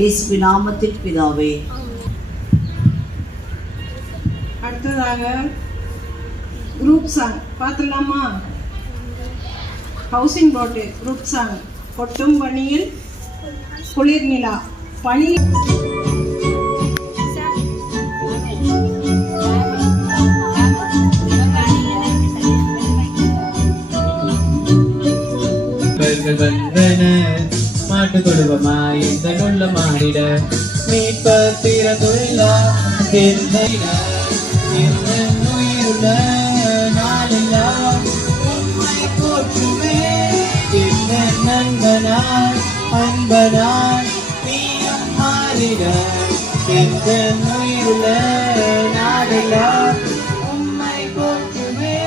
இயேசுவின் நாமத்தில் பிதாவே. அடுத்ததாக குரூப் சாங் பார்த்துடலாமா? Housing board group song. கொட்டும் பனியில் குளிர் நிலா. பனி மாட்டு குடும்பமாய் இந்த கொள்ள மாறிட மீட்பர் பிறந்துள்ள உயிருள்ள நாளெல்லாம் உம்மை போற்றுவே. இந்த நண்பனாய் அன்பனாய் நீயும் மாறிட இந்த உயிருள்ள நாளெல்லாம் உம்மை போற்றுவே.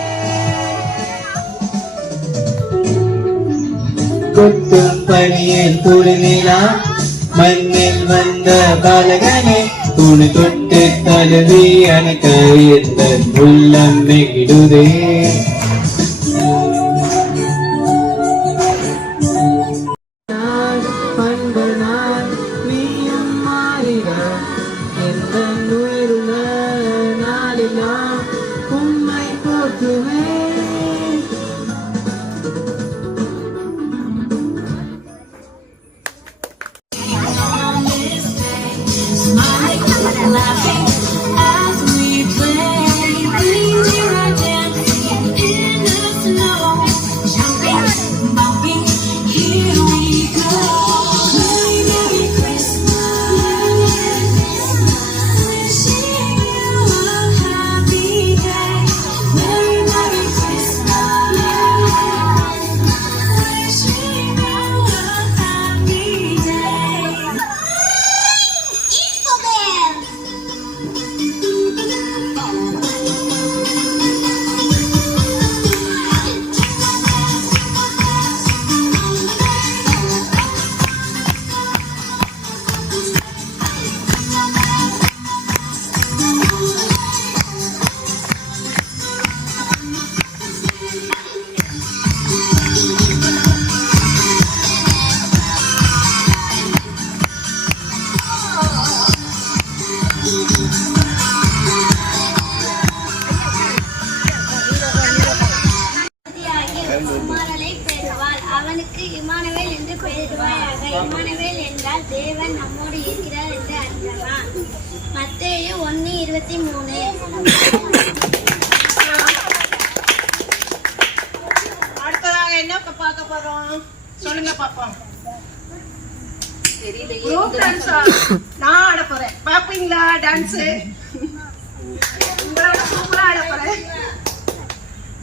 கொட்டும் பனியில் குளிர்நிலா மண்ணில் வந்த பாலகனே துணி தொட்டு தழுவி அணைக்க எந்த உள்ளம் நெகிடுதே. அன்பனாய் நீயும் மாறிட எந்த உயிருள்ள நாளெல்லாம் உம்மை போற்றுவே. அவனுக்கு இம்மானுவேல் என்று பெயரிடுவாயாக. இம்மானுவேல் என்றால் தேவன் நம்மோடு இருக்கிறார் என்று அர்த்தமாம். மத்தேயு 1:23. அடுத்ததாக என்ன பார்க்க போறோம் சொல்லுங்க பாப்போம். குரூப் டான்ஸ் நான் ஆட போறேன். பாப்பீங்களா டான்ஸ்? உங்களோட சூப்பரா ஆட போறேன்.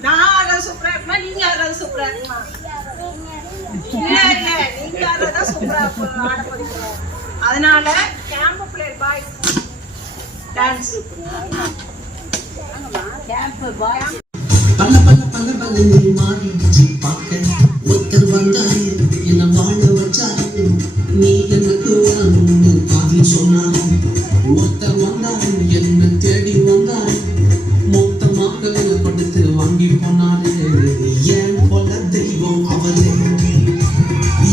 நான் ஆடுறது சூப்பரா இருக்குமா நீங்க ஆடுறது சூப்பரா இருக்குமா? இல்ல நீங்க ஆடுறதா சூப்பரா ஆட போறீங்க. அதனால camp player boys dance. Camp boys பல்ல பல்ல பல்ல பல்ல நீ மாறிடுச்சு பார்க்க. ஒருத்தர் வந்தாரு என்ன வாழ வச்சாரு. நீ எனக்கு வேணும்னு காதில் சொன்னாரு. ஒருத்தர் வந்தாரு என்ன தேடி வந்தாரு. மொத்தமாக படுத்து வாங்கி போனாரு. ஏன் போல தெய்வம் அவரே. நீ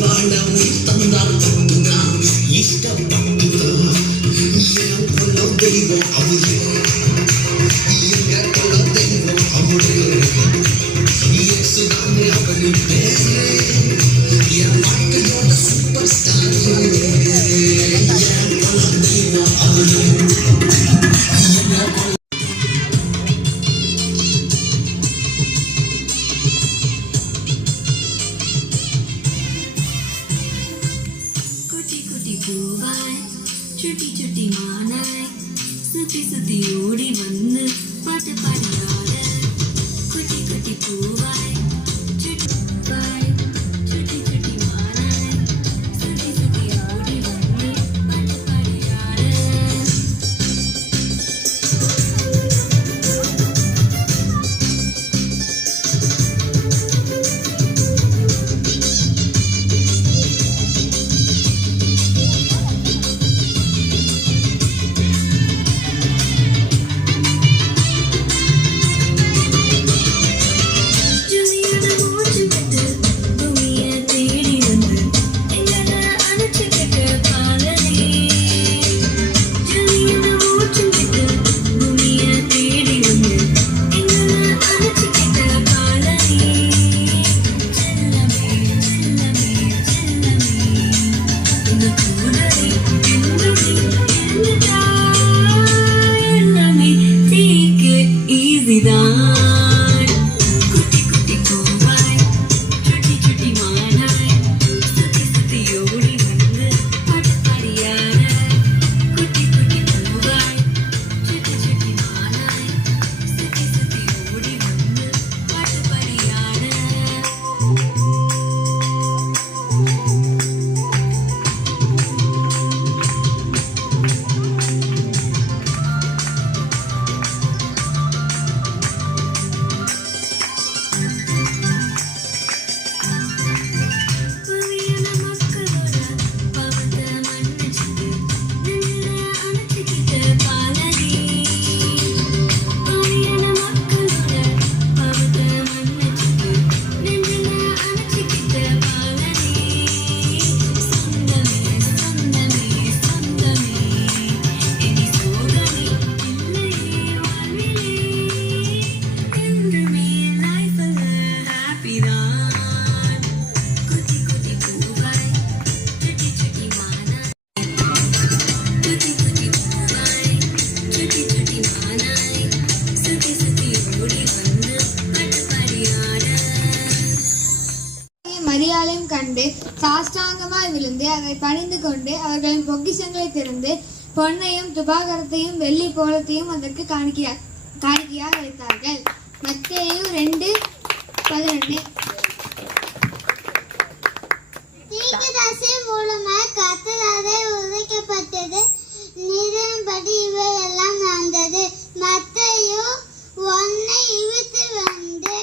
வாழ தந்தால் இஷ்டப்பட்டு தெய்வம் அவரே. தெய்வம் அவரே. இயேசுதானே அவரின் பேரே. என் வாழ்க்கையோட சூப்பர் ஸ்டார் தெய்வம் அவரே. குட்டி குட்டி பூவாய் சுட்டி சுட்டி மானாய் சுற்றி சுத்தி ஓடி வந்து பாட்டு பாடியாட குட்டி குட்டி பூவாய் சுட்டி சுட்டி மானாய் சுத்தி சுத்தி ஓடி வந்து பாட்டு பாடியாட ஜூலியான மூச்சு விட்டு பூமியை தேடி வந்து எங்களை அணைச்சிக்கிட்ட பாலனே ஜூலியான மூச்சு விட்டு பூமியை தேடி வந்து எங்களை அணைச்சிக்கிட்ட பாலனே செல்லமே செல்லமே செல்லமே இந்த கூடவே என்னுமே இருந்துட்டா எல்லாமே தீக்கு ஈஸிதான் குட்டி குட்டி பூவாய் சுட்டி சுட்டி மானாய் சுத்தி சுத்தி ஓடி வந்து பாட்டு பாடியாட குட்டி குட்டி பூவாய் சுட்டி சுட்டி மானாய் சுத்தி சுத்தி ஓடி வந்து பாட்டு பாடியாட பவியான மக்களோட பாவத்தை மன்னிச்சுட்டு நெஞ்சில அணைச்சிக்கிட்ட பாலனே பவியான மக்களோட பாவத்தை மன்னிச்சுட்டு நெஞ்சில அணைச்சிக்கிட்ட பாலனே சொந்தமே சொந்தமே சொந்தமே இனி சோகமே இல்லையே வாழ்விலே என்றுமே லைஃப்ல ஹாப்பி தான் குட்டி குட்டி பூவாய் சுட்டி சுட்டி மானாய் குட்டி குட்டி பூவாய் சுட்டி சுட்டி மானாய் சுத்தி சுத்தி ஓடி வந்து பாட்டு பாடியாட மரியாதையும் கண்டு சாஷ்டாங்கமாய் விழுந்து அதை பணிந்து கொண்டு அவர்களின் பொக்கிஷங்களை திறந்து பொன்னையும் துபாகரத்தையும் வெள்ளி போலத்தையும் அதற்கு காணிக்கையாக அளித்தார்கள். மத்தேயு 2:11. தீர்க்கதரிசி மூலமாய் கர்த்தராலே உரைக்கப்பட்டது நிறைவேறும்படி இவையெல்லாம் நடந்தது. மத்தேயு 1:22.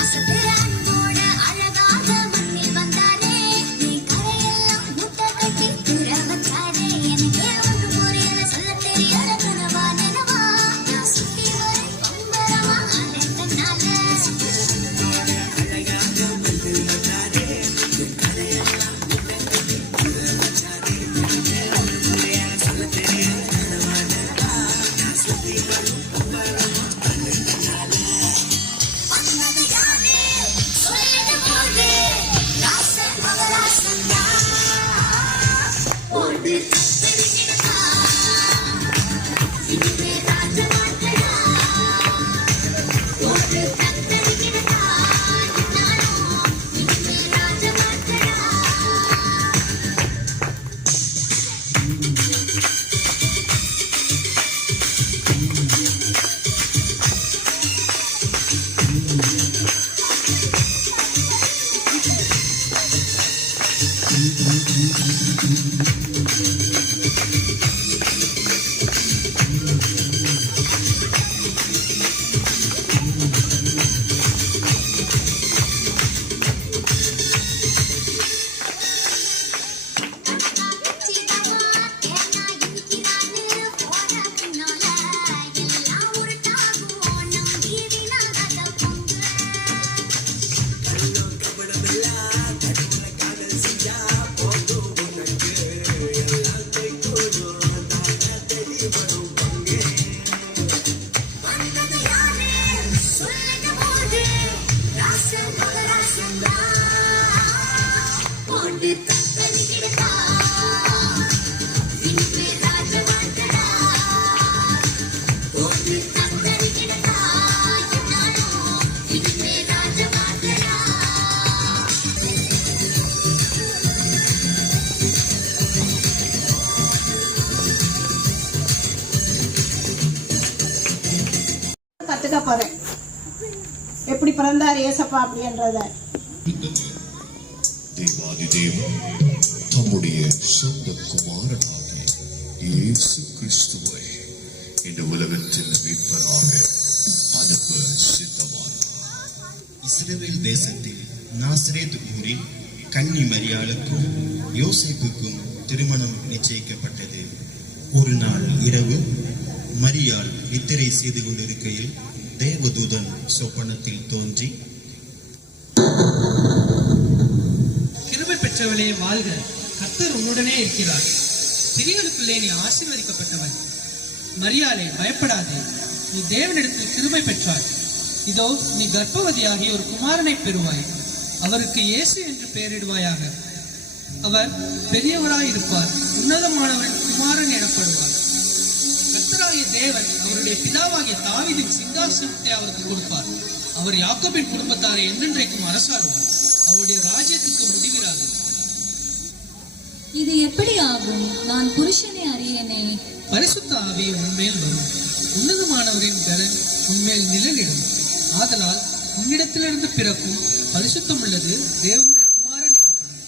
அசத்து அன்போட அழகாக மண்ணில் வந்தாரே நீ கரையெல்லாம் முட்டை கட்டி தூர வச்சாரே எனக்கே ஒன்று புரியல சொல்ல தெரியாத கனவா நினவா நான் சுத்தி வரை பம்பரமா கேட்க போறேன், எப்படி பிறந்தார் ஏசப்பா அப்படின்றத. தேவாதி தேவன் தம்முடைய சொந்த குமாரனாகிய இயேசு கிறிஸ்துவை இந்த உலகத்தில் மீட்பராக அனுப்ப சித்தமானார். இஸ்ரவேல் தேசத்தில் நாசரேத் ஊரில் கன்னி மரியாளுக்கும் யோசேப்புக்கும் திருமணம் நிச்சயிக்கப்பட்டது. ஒரு நாள் இரவு மரியாள் நித்திரை செய்து கொண்டிருக்கையில் தேவதூதன் சொப்பனத்தில் தோன்றி, கிருபை பெற்றவளே வாழ்க, கர்த்தர் உன்னுடனே இருக்கிறார், ஸ்திரீகளுக்குள்ளே நீ ஆசீர்வதிக்கப்பட்டவள். மரியாளே பயப்படாதே, நீ தேவனிடத்தில் கிருபை பெற்றாய். இதோ நீ கர்ப்பவதியாகி ஒரு குமாரனை பெறுவாய், அவருக்கு இயேசு என்று பெயரிடுவாயாக. அவர் பெரியவராயிருப்பார், உன்னதமானவன் குமாரன் எனப்படுவார். கர்த்தராகிய தேவன் அவருடைய பிதாவாகிய தாவீதின் சிங்காசனத்தை அவருக்கு கொடுப்பார். அவர் யாக்கோபின் குடும்பத்தாரை என்றென்றைக்கும் அரசாளுவார், அவருடைய ராஜ்யத்துக்கு முடிவிராது. இது எப்படி ஆகும்? நான் புருஷனை அறியேனே. பரிசுத்த ஆவி உன்மேல் வரும், உன்னதமானவரின் கரன் உன்மேல் நிழலிடும். ஆதலால் உன்னிடத்திலிருந்து பிறக்கும் பரிசுத்தம் உள்ளது தேவனுடைய குமாரன் எனப்படும்.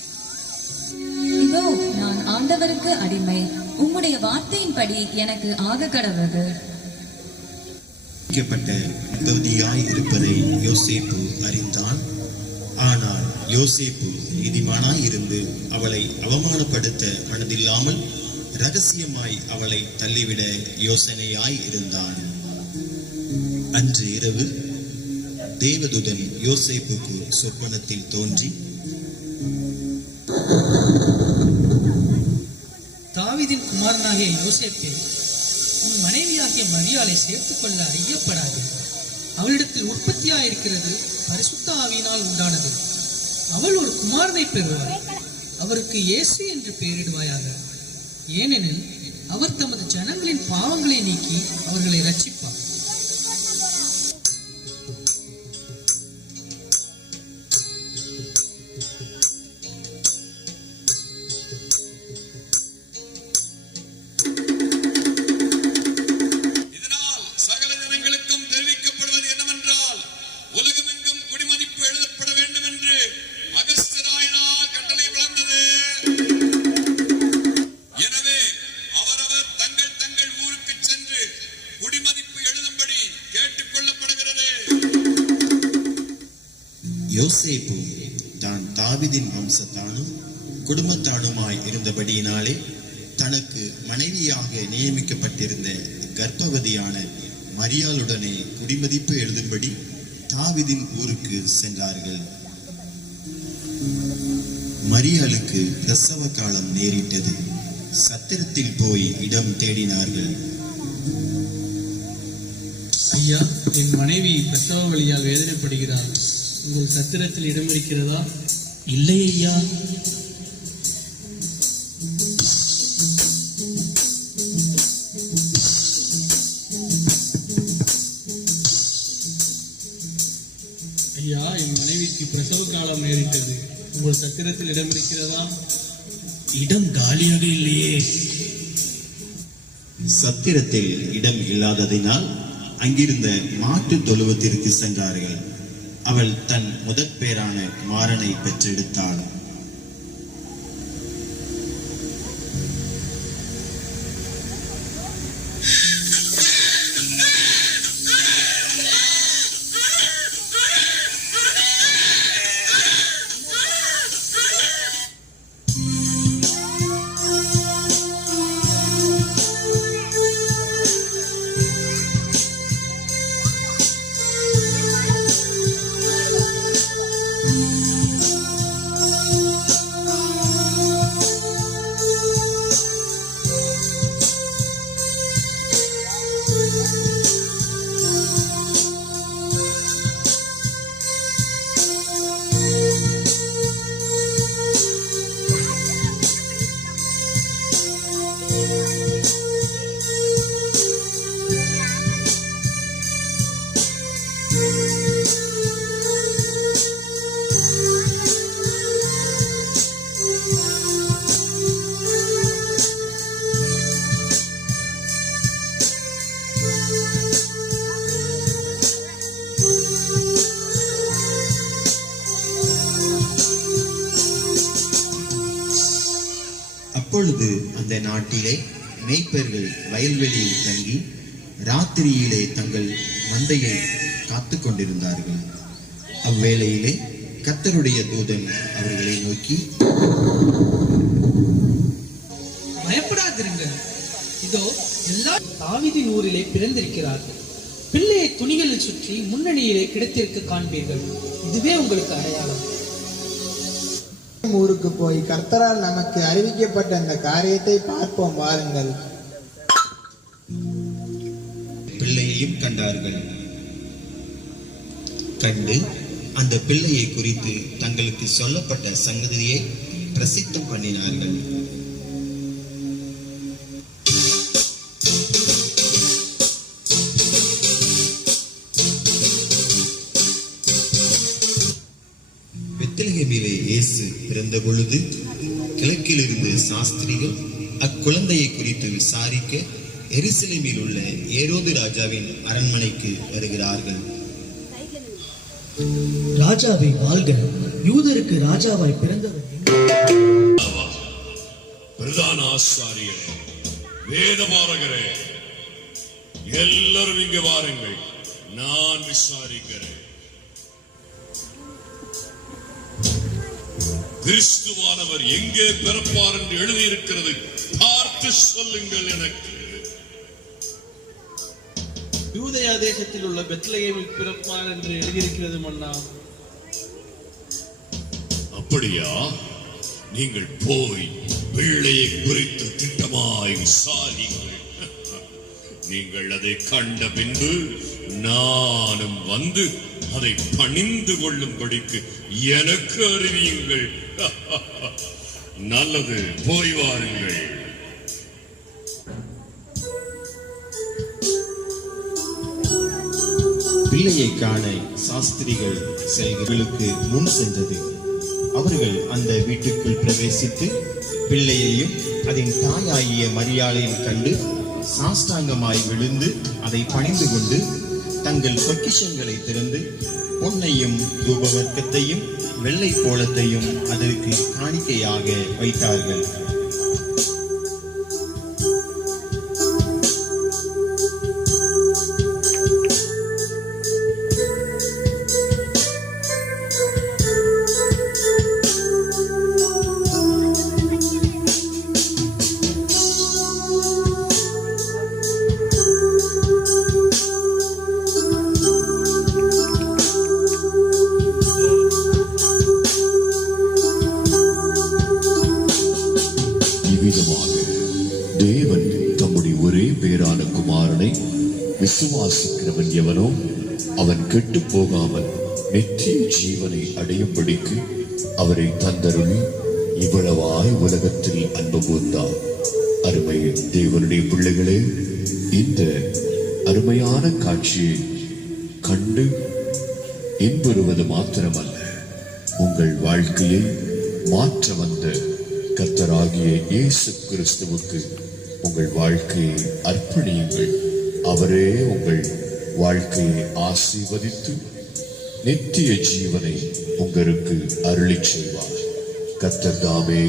இதோ நான் ஆண்டவருக்கு அடிமை, உம்முடைய வார்த்தையின்படி எனக்கு ஆக கடவுது. கர்ப்பவதியாய் இருப்பதை யோசேப்பு அறிந்தான். ஆனால் யோசேப்பு நீதிமானாய் இருந்து அவளை அவமானப்படுத்த மனதில்லாமல் ரகசியமாய் அவளை தள்ளிவிட யோசனையாய் இருந்தான். அன்று இரவு தேவதூதன் யோசேப்புக்கு சொப்பனத்தில் தோன்றி, தாவீதின் குமாரனாகிய யோசேப்பே, உன் மனைவியாகிய மரியாளை சேர்த்துக் கொள்ள ஐயப்படாது. அவளிடத்தில் உற்பத்தியாயிருக்கிறது பரிசுத்த ஆவியினால் உண்டானது. அவள் ஒரு குமாரனை பெறுவாள், அவருக்கு இயேசு என்று பெயரிடுவாயாக. ஏனெனில் அவர் தமது ஜனங்களின் பாவங்களை நீக்கி அவர்களை ரட்சிப்பார். யோசேப்பு தான் தாவீதின் வம்சத்தானும் குடும்பத்தானுமாய் இருந்தபடியினாலே தனக்கு மனைவியாக நியமிக்கப்பட்டிருந்த கர்ப்பவதியான மரியாளுடனே குடிமதிப்பு எழுதும்படி தாவீதின் ஊருக்கு சென்றார்கள். மரியாளுக்கு பிரசவ காலம் நேரிட்டது. சத்திரத்தில் போய் இடம் தேடினார்கள். ஐயா, என் மனைவி பிரசவ வலியால் வேதனைப்படுகிறார், உங்கள் சத்திரத்தில் இடம் இருக்கிறதா? இல்லை ஐயா. ஐயா, என் மனைவிக்கு பிரசவ காலம் நேரிட்டது, உங்கள் சத்திரத்தில் இடம் இருக்கிறதா? இடம் காலியாக இல்லையே. சத்திரத்தில் இடம் இல்லாததினால் அங்கிருந்த மாட்டு தொழுவத்திற்கு சென்றார்கள். அவள் தன் முதற் பேரான குமாரனை பெற்றெடுத்தாள். நாட்டிலே மேய்ப்பர்கள் வயல்வெளியில் தங்கி ராத்திரியிலே தங்கள் மந்தையை காத்து கொண்டிருந்தார்கள். அவ்வேளையிலே கர்த்தருடைய தூதன் அவர்களை நோக்கி, பயப்படாதிருங்கள், இதோ எல்லா தாவீதின் ஊரிலே பிறந்திருக்கிறார்கள். பிள்ளையை துணிகளில் சுற்றி முன்னணியிலே கிடைத்திருக்க காண்பீர்கள். இதுவே உங்களுக்கு அடையாளம். ஊருக்கு போய் கர்த்தரால் நமக்கு அறிவிக்கப்பட்ட அந்த காரியத்தை பார்ப்போம் வாருங்கள். பிள்ளையையும் கண்டார்கள். கண்டு அந்த பிள்ளையை குறித்து தங்களுக்கு சொல்லப்பட்ட சங்கதியை பிரசித்தம் பண்ணினார்கள். பெத்லகேமிலே இயேசு பிறந்த பொழுது கிழக்கிலிருந்து சாஸ்திரிகள் அக்குழந்தையை குறித்து விசாரிக்க எருசலேமில் உள்ள ஏரோது ராஜாவின் அரண்மனைக்கு வருகிறார்கள். ராஜாவை வாழ்க, யூதருக்கு ராஜாவாய் பிறந்தவர் பிரதான ஆசாரியரே, வேதபாரகரே, எல்லாரும் இங்கு வாருங்கள், நான் விசாரிக்கிறேன். கிறிஸ்துவானவர் எங்கே பிறப்பார் என்று எழுதியிருக்கிறது, பார்த்து சொல்லுங்கள் எனக்கு. யூதயா தேசத்தில் உள்ள பெத்லகேமில் பிறப்பார் என்று எழுதியிருக்கிறது மன்னா. அப்படியா? நீங்கள் போய் பிள்ளையை குறித்து திட்டமாய் விசாரியுங்கள். நீங்கள் அதை கண்ட பின்பு நானும் வந்து அதை பணிந்து கொள்ளும்படிக்கு எனக்கு அறிவியுங்கள். நல்லது, போய் வாருங்கள். பிள்ளையை காண சாஸ்திரிகள் செல்களுக்கு முன் சென்றது. அவர்கள் அந்த வீட்டுக்குள் பிரவேசித்து பிள்ளையையும் அதன் தாயாகிய மரியாளையும் கண்டு சாஷ்டாங்கமாய் விழுந்து அதை பணிந்து கொண்டு தங்கள் பொக்கிஷங்களை திறந்து பொன்னையும் தூபவர்க்கத்தையும் வெள்ளை போலத்தையும் அதற்கு காணிக்கையாக வைத்தார்கள். தேவன் தம்முடைய ஒரே பேரான குமாரனை விசுவாசிக்கிறவன் எவனோ அவன் கெட்டு போகாமல் நித்திய ஜீவனை அடையும்படிக்கு அவரை தந்தருளி இவ்வளவாய் உலகத்தில் அன்பு கூர்ந்தார். அருமை தேவனுடைய பிள்ளைகளே, இந்த அருமையான காட்சியை கண்டு இன்புறுவது மாத்திரமல்ல, உங்கள் வாழ்க்கையை மாற்ற வந்த கர்த்தராகிய இயேசு கிறிஸ்துவுக்கு உங்கள் வாழ்க்கையை அர்ப்பணியுங்கள். அவரே உங்கள் வாழ்க்கையை ஆசீர்வதித்து நித்திய ஜீவனை உங்களுக்கு அருளிச் செய்வார். கர்த்தர் தாமே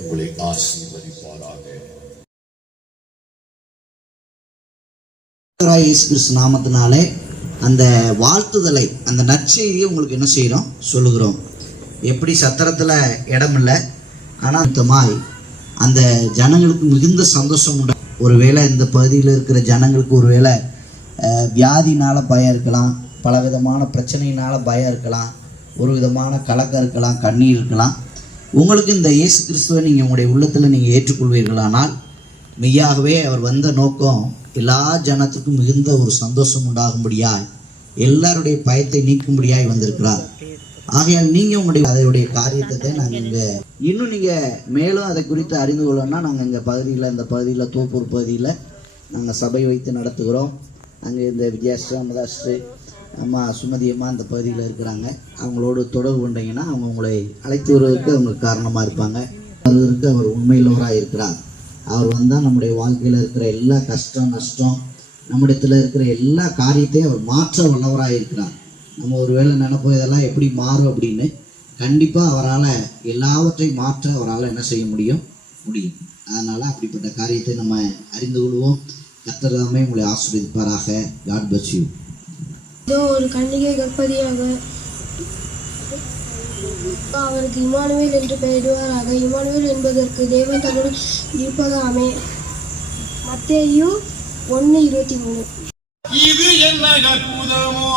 உங்களை ஆசீர்வதிப்பாராக. இயேசு கிறிஸ்து நாமத்தினாலே அந்த வாழ்த்துதலை, அந்த நற்செய்தியை உங்களுக்கு என்ன செய்கிறோம், சொல்லுகிறோம். எப்படி சத்திரத்தில் இடம் இல்லை, ஆனால் அந்த ஜனங்களுக்கு மிகுந்த சந்தோஷம் உண்டு. ஒருவேளை இந்த பகுதியில் இருக்கிற ஜனங்களுக்கு ஒருவேளை வியாதினால் பயம் இருக்கலாம், பலவிதமான பிரச்சனையினால் பயம் இருக்கலாம், ஒரு விதமான கலக்கம் இருக்கலாம், கண்ணீர் இருக்கலாம். உங்களுக்கு இந்த இயேசு கிறிஸ்துவை நீங்கள் உங்களுடைய உள்ளத்தில் நீங்கள் ஏற்றுக்கொள்வீர்களானால் மெய்யாகவே அவர் வந்த நோக்கம் எல்லா ஜனத்துக்கும் மிகுந்த ஒரு சந்தோஷம் உண்டாகும்படியாய், எல்லாருடைய பயத்தை நீக்கும்படியாய் வந்திருக்கிறார். ஆகையால் நீங்கள் உங்களுடைய அதனுடைய காரியத்தை நாங்கள் இங்கே இன்னும் நீங்கள் மேலும் அதை குறித்து அறிந்து கொள்ளணும்னா நாங்கள் இந்த பகுதியில் தோப்பூர் பகுதியில் நாங்கள் சபை வைத்து நடத்துகிறோம். அங்கே இந்த விஜயாஸ்ரீ, அமதாஸ்ரீ, அம்மா சுமதி அம்மா அந்த பகுதியில் இருக்கிறாங்க. அவங்களோடு தொடர்பு கொண்டீங்கன்னா அவங்க உங்களை அழைத்து வருவதற்கு அவங்களுக்கு காரணமாக இருப்பாங்க. வருவதற்கு அவர் உண்மையுள்ளவராக இருக்கிறார். அவர் வந்தால் நம்முடைய வாழ்க்கையில் இருக்கிற எல்லா கஷ்டம் நஷ்டம், நம்மிடத்தில் இருக்கிற எல்லா காரியத்தையும் அவர் மாற்ற வல்லவராக இருக்கிறார். நம்ம ஒரு வேளை நினைப்போம் இதெல்லாம் எப்படி மாறும் அப்படின்னு. கண்டிப்பாக அவரால் எல்லாவற்றையும் மாற்ற அவரால் என்ன செய்ய முடியும், முடியும். அதனால அப்படிப்பட்ட காரியத்தை நம்ம அறிந்து கொள்வோம். கர்த்தர் தாமே உங்களை ஆசீர்வதிப்பாராக. God bless you. இதோ ஒரு கன்னிகை கர்ப்பதியாக அவருக்கு இமானுவேல் என்று பெயரிடுவாராக. இமானுவேல் என்பதற்கு தேவன் தன்னுடன் இருப்பதாமே. மத்தேயு 1:23. இது என்ன அற்புதமோ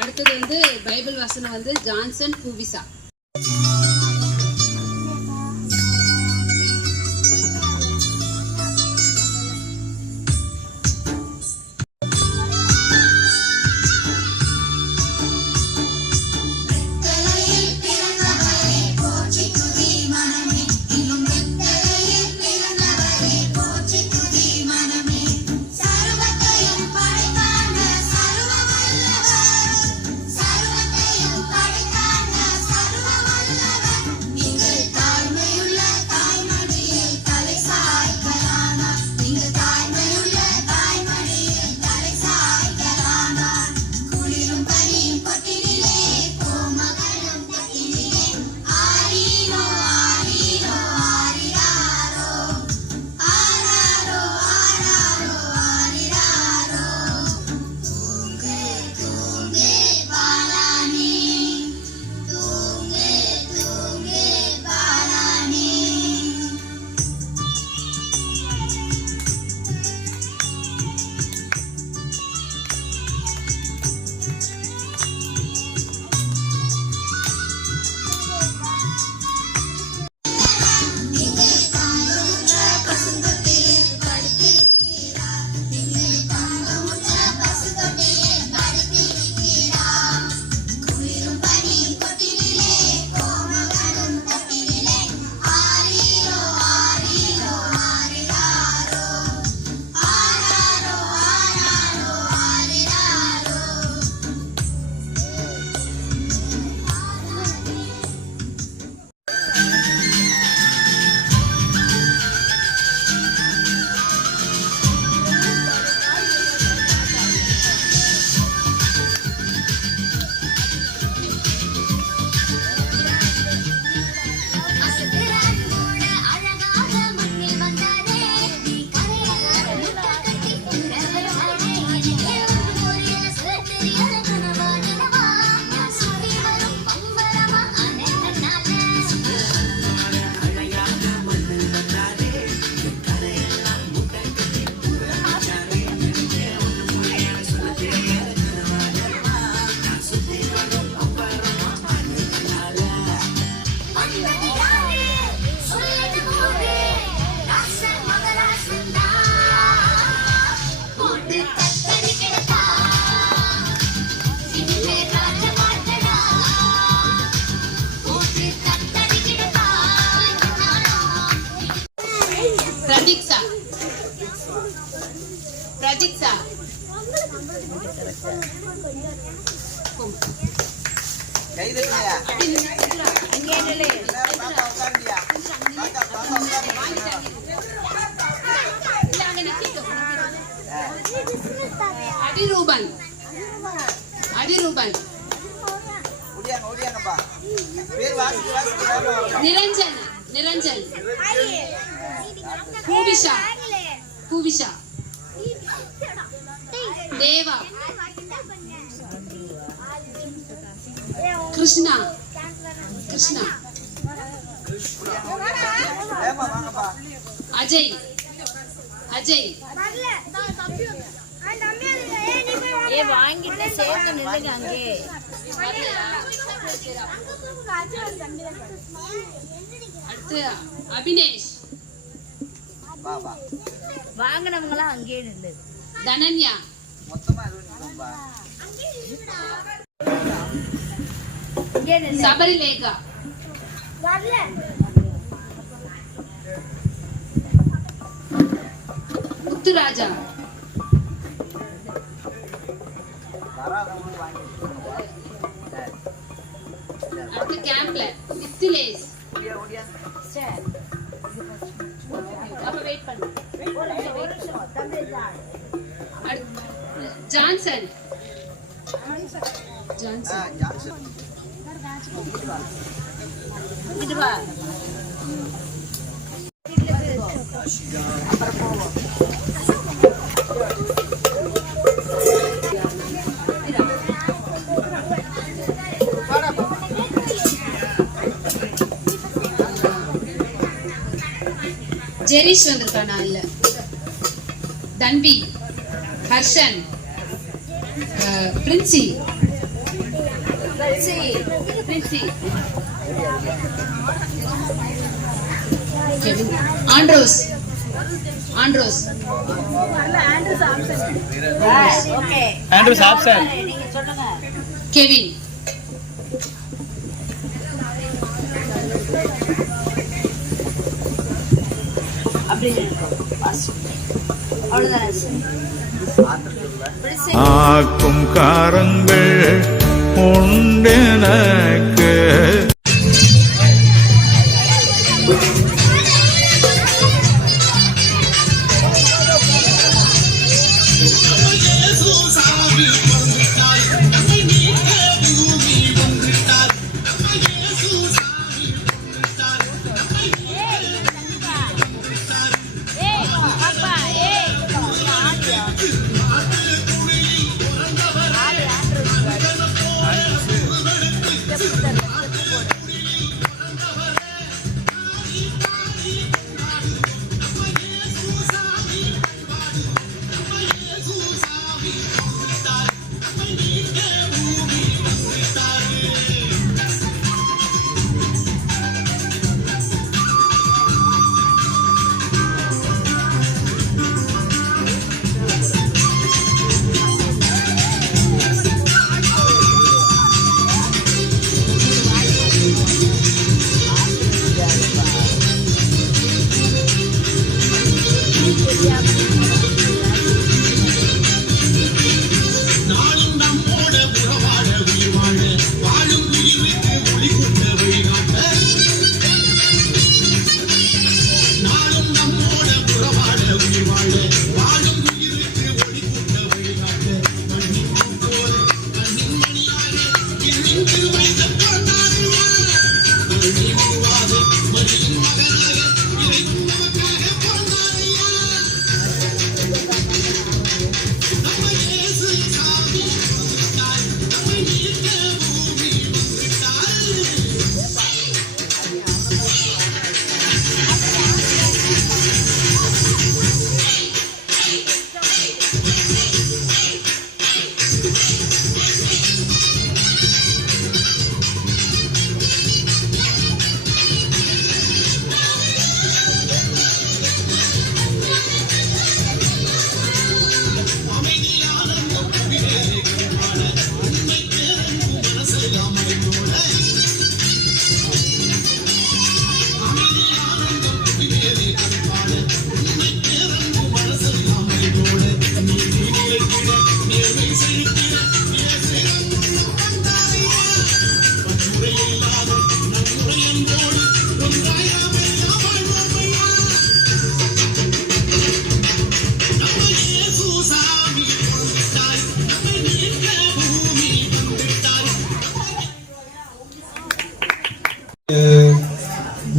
அடுத்தது வந்து பைபிள் வசனம் வந்து ஜான்சன் பூவிசா. சர்வத்தையும் படைத்தாண்ட சர்வ வல்லவர் கை தட்டுங்கயா. அதிரூபன் அதிரூபன் ஓடியாங்கப்பா. பேர் வாசிக்க நிரஞ்சன் நிரஞ்சன் பூவிஷா பூவிஷா தேவா கிருஷ்ணா கிருஷ்ணா அஜய் அஜய் வாங்கிட்டு சேர்ந்து நில்லுங்க அங்கே. அடுத்து அபினேஷ் வாங்கினவங்களாம் அங்கேயே நில்லு. தனன்யா சபரிலேகா முத்துராஜா அடுத்து கேம்ப்ல மித்திலேஷ் அப்ப வெயிட் பண்ணு. ஜான்சன் ஜான்சன் ஜெரிஷ் வந்திருக்கானா இல்ல Tanvi Harshan Princy Princy Andros Andros Andrews absent Kevin ஆக்கும் காரங்கள் உண்டெனக்கு.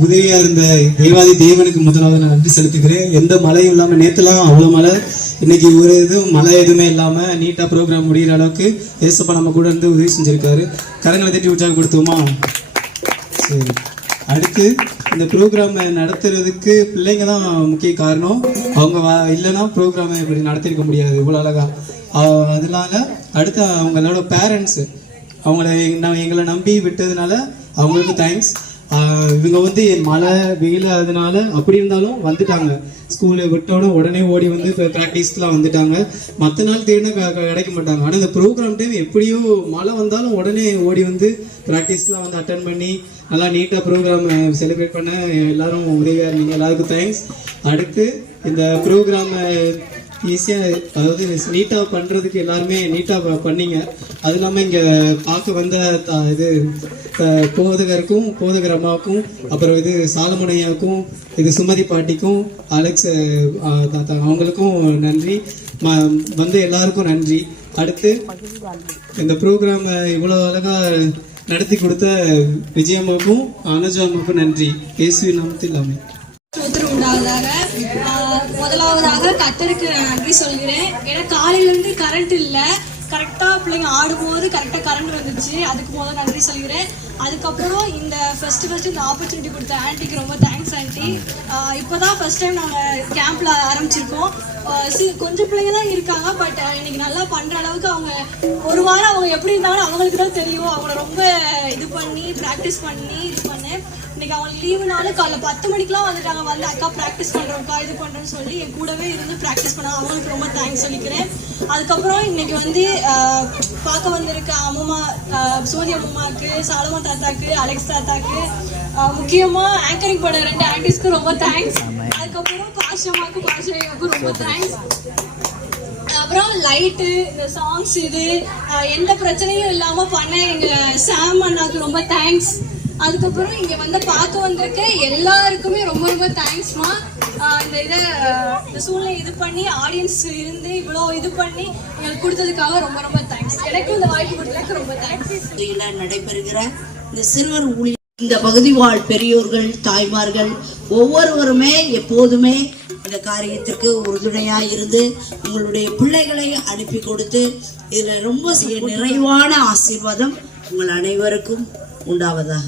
உதவியா இருந்த தேவாதி தேவனுக்கு முதலாவது நான் நன்றி செலுத்துகிறேன். எந்த மழையும் இல்லாம நேத்துலாம் அவ்வளவு மழை, இன்னைக்கு ஒரு இதுவும் மழை எதுவுமே இல்லாம நீட்டா ப்ரோக்ராம் முடிகிற அளவுக்கு ஏசப்பா நம்ம கூட இருந்து உதவி செஞ்சிருக்காரு. கரங்களை தட்டி உற்சாகப்படுத்துவோமா? சரி, அடுத்து இந்த ப்ரோக்ராமை நடத்துறதுக்கு பிள்ளைங்க தான் முக்கிய காரணம். அவங்க இல்லைன்னா ப்ரோக்ராமை இப்படி நடத்திருக்க முடியாது இவ்வளோ அழகா. அதனால அடுத்து அவங்களோட பேரண்ட்ஸு எங்களை நம்பி விட்டதுனால அவங்களுக்கு தேங்க்ஸ். இவங்க வந்து மழை வெயில் அதனால அப்படி இருந்தாலும் வந்துட்டாங்க. ஸ்கூலை விட்டோட உடனே ஓடி வந்து இப்போ ப்ராக்டிஸ்க்குலாம் வந்துட்டாங்க. மற்ற நாள் தேடினா கிடைக்க மாட்டாங்க. ஆனால் இந்த ப்ரோக்ராம் டைம் எப்படியோ மழை வந்தாலும் உடனே ஓடி வந்து ப்ராக்டிஸ்லாம் வந்து அட்டன் பண்ணி நல்லா நீட்டாக ப்ரோக்ராம் செலிப்ரேட் பண்ண எல்லாரும் உதவியாக இருந்தீங்க. எல்லாருக்கும் தேங்க்ஸ். அடுத்து இந்த ப்ரோக்ராமை ஈஸியாக, அதாவது நீட்டாக பண்ணுறதுக்கு எல்லாருமே நீட்டாக பண்ணீங்க. அது இல்லாமல் இங்கே பார்க்க வந்த இது போதகருக்கும் போதகர் அம்மாவுக்கும் அப்புறம் இது சாலமுனையாவுக்கும் இது சுமதி பாட்டிக்கும் அலெக்ஸ் அவங்களுக்கும் நன்றி. வந்து எல்லாருக்கும் நன்றி. அடுத்து இந்த ப்ரோக்ராமை இவ்வளோ அழகாக நடத்தி கொடுத்த விஜயம்மாவுக்கும் அனுஜா அம்மாவுக்கும் நன்றி. இயேசுவின் நாமத்தில் ஆமென். முதலாவதாக கர்த்தருக்கு நன்றி சொல்கிறேன். ஏன்னா காலையிலேருந்து கரண்ட் இல்லை, கரெக்டாக பிள்ளைங்க ஆடும்போது கரெக்டாக கரண்ட் வந்துச்சு. அதுக்கு முதல்ல நன்றி சொல்கிறேன். அதுக்கப்புறம் இந்த ஃபர்ஸ்ட் இந்த ஆப்பர்ச்சுனிட்டி கொடுத்த ஆன்ட்டிக்கு ரொம்ப தேங்க்ஸ் ஆன்ட்டி. இப்போ தான் ஃபர்ஸ்ட் டைம் நாங்கள் கேம்பில் ஆரம்பிச்சிருக்கோம். கொஞ்சம் பிள்ளைங்க தான் இருக்காங்க, பட் இன்னைக்கு நல்லா பண்ணுற அளவுக்கு அவங்க ஒரு வாரம் அவங்க எப்படி இருந்தாங்கன்னு அவங்களுக்கு தான் தெரியும். அவங்கள ரொம்ப இது பண்ணி ப்ராக்டிஸ் பண்ணி இது பண்ணேன். இன்னைக்கு அவங்களுக்கு லீவுனால காலைல 10 மணிக்கெலாம் வந்துட்டாங்க. வந்து அக்கா ப்ராக்டிஸ் பண்ணுறோம்க்கா இது பண்ணுறோன்னு சொல்லி என் கூடவே இருந்து ப்ராக்டிஸ் பண்ணாங்க. அவங்களுக்கு ரொம்ப தேங்க்ஸ் சொல்லிக்கிறேன். அதுக்கப்புறம் இன்னைக்கு வந்து பார்க்க வந்திருக்க அம்மா சோதி அம்மாவுக்கு, சாலமா தாத்தாக்கு, அலெக்ஸ் தாத்தாக்கு, முக்கியமாக ஆங்கரிங் பண்ண 2 ஆன்டிஸ்க்கு ரொம்ப தேங்க்ஸ். அதுக்கப்புறம் பாஷமாவுக்கும் பாஷையாவுக்கும் ரொம்ப தேங்க்ஸ். அப்புறம் லைட்டு, இந்த சாங்ஸ், இது எந்த பிரச்சனையும் இல்லாமல் பண்ண எங்கள் சாம் அண்ணாவுக்கு ரொம்ப தேங்க்ஸ். அதுக்கப்புறம் இங்கே வந்து பார்க்க வந்திருக்க எல்லாருக்குமே ரொம்ப ரொம்ப தேங்க்ஸ்மா. இந்த சூழ்நிலை இது பண்ணி ஆடியன்ஸ் இருந்து இவ்வளோ இது பண்ணி எங்களுக்கு கொடுத்ததுக்காக ரொம்ப ரொம்ப தேங்க்ஸ். எனக்கும் இந்த வாய்ப்பு கொடுத்ததுக்கு ரொம்ப தேங்க்ஸ். நடைபெறுகிற இந்த சிறுவர் ஊழியர், இந்த பகுதி வாழ் பெரியோர்கள், தாய்மார்கள் ஒவ்வொருவருமே எப்போதுமே இந்த காரியத்திற்கு உறுதுணையா இருந்து உங்களுடைய பிள்ளைகளை அனுப்பி கொடுத்து இதுல ரொம்ப நிறைவான ஆசீர்வாதம் உங்கள் அனைவருக்கும் உண்டாவதாக.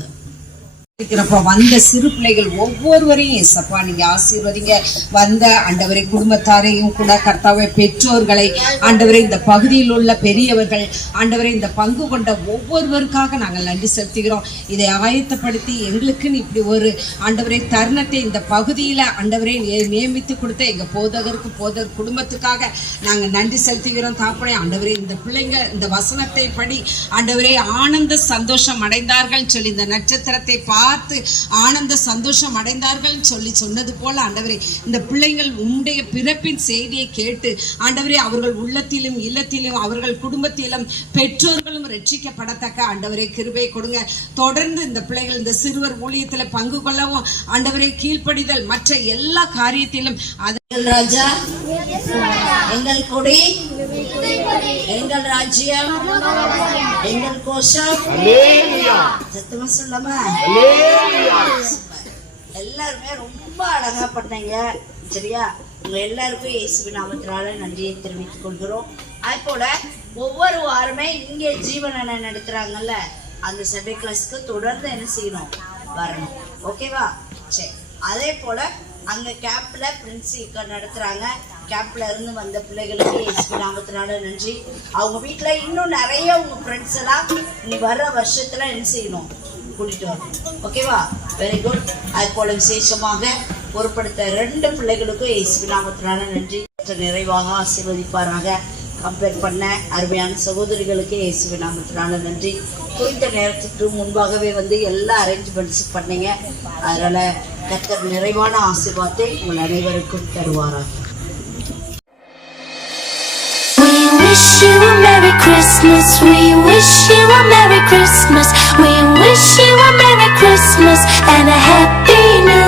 இருக்கிறப்ப வந்த சிறு பிள்ளைகள் ஒவ்வொருவரையும் ஏசப்பா நீங்க ஆசீர்வதிங்க. வந்த ஆண்டவரை குடும்பத்தாரையும் கூட கர்த்தாவை, பெற்றோர்களை ஆண்டவரை, இந்த பகுதியில் உள்ள பெரியவர்கள் ஆண்டவரை, இந்த பங்கு கொண்ட ஒவ்வொருவருக்காக நாங்கள் நன்றி செலுத்துகிறோம். இதை ஆயத்தப்படுத்தி எங்களுக்குன்னு இப்படி ஒரு ஆண்டவரை தருணத்தை இந்த பகுதியில் ஆண்டவரை நியமித்து கொடுத்த எங்கள் போதகர் குடும்பத்துக்காக நாங்கள் நன்றி செலுத்துகிறோம். தாப்பனே ஆண்டவரே, இந்த பிள்ளைங்க இந்த வசனத்தை படி ஆண்டவரே ஆனந்த சந்தோஷம் அடைந்தார்கள் சொல்லி, இந்த நட்சத்திரத்தை பார்த்து ஆனந்த சந்தோஷம் அடைந்தார்கள் சொல்லி சொன்னது போல ஆண்டவரே, இந்த பிள்ளைங்கள் உம்முடைய பிறப்பின் செய்தியை கேட்டு ஆண்டவரே அவர்கள் உள்ளத்திலும் இல்லத்திலும் அவர்கள் குடும்பத்திலும் பெற்றோர்களும் ரட்சிக்கப்படத்தக்க ஆண்டவரே கிருபை கொடுங்க. தொடர்ந்து இந்த பிள்ளைகள் இந்த சிறுவர் ஊழியத்தில் பங்கு கொள்ளவும் ஆண்டவரே கீழ்ப்படிதல் மற்ற எல்லா காரியத்திலும் ராஜா, எங்கள் கொடி, எங்கள் ராஜ்யம், எங்கள் கோஷம். சத்தமா சொல்லாம எல்லாருமே ரொம்ப அழகா பண்ணீங்க. சரியா? உங்க எல்லாருக்கும் இயேசுவின் நாமத்தினால நன்றியை தெரிவித்துக் கொள்கிறோம். அது போல ஒவ்வொரு வாரமே இங்கே ஜீவனை நடத்துறாங்கல்ல, அந்த சண்டே கிளாஸ்க்கு தொடர்ந்து என்ன செய்யணும்? வரணும். ஓகேவா? சரி. அதே போல அங்கே கேம்பில் பிரின்ஸிக்கா நடத்துகிறாங்க. கேம்பில் இருந்து வந்த பிள்ளைகளுக்கு இயேசு நாமத்தினால நன்றி. அவங்க வீட்டில் இன்னும் நிறைய உங்கள் ஃப்ரெண்ட்ஸ் எல்லாம் நீ வர்ற வருஷத்தில் என்ன செய்யணும்? கூட்டிகிட்டு வரணும். ஓகேவா? Very good. அது போல விசேஷமாக பொறுப்படுத்த 2 பிள்ளைகளுக்கும் இயேசு நாமத்தினால நன்றி. நிறைவாக ஆசீர்வதிப்பாராக. கம்பேர் பண்ண அருமையான சகோதரிகளுக்கு இயேசு நாமத்தினால நன்றி. குறித்த நேரத்துக்கு முன்பாகவே வந்து எல்லா அரேஞ்ச்மெண்ட்ஸ் பண்ணீங்க. அதனால் கர்த்தர் நிறைவான ஆசீர்வாதத்தை உங்கள் அனைவருக்கும் தருவாராக. We wish you a Merry Christmas. We wish you a Merry Christmas. We wish you a Merry Christmas and a Happy New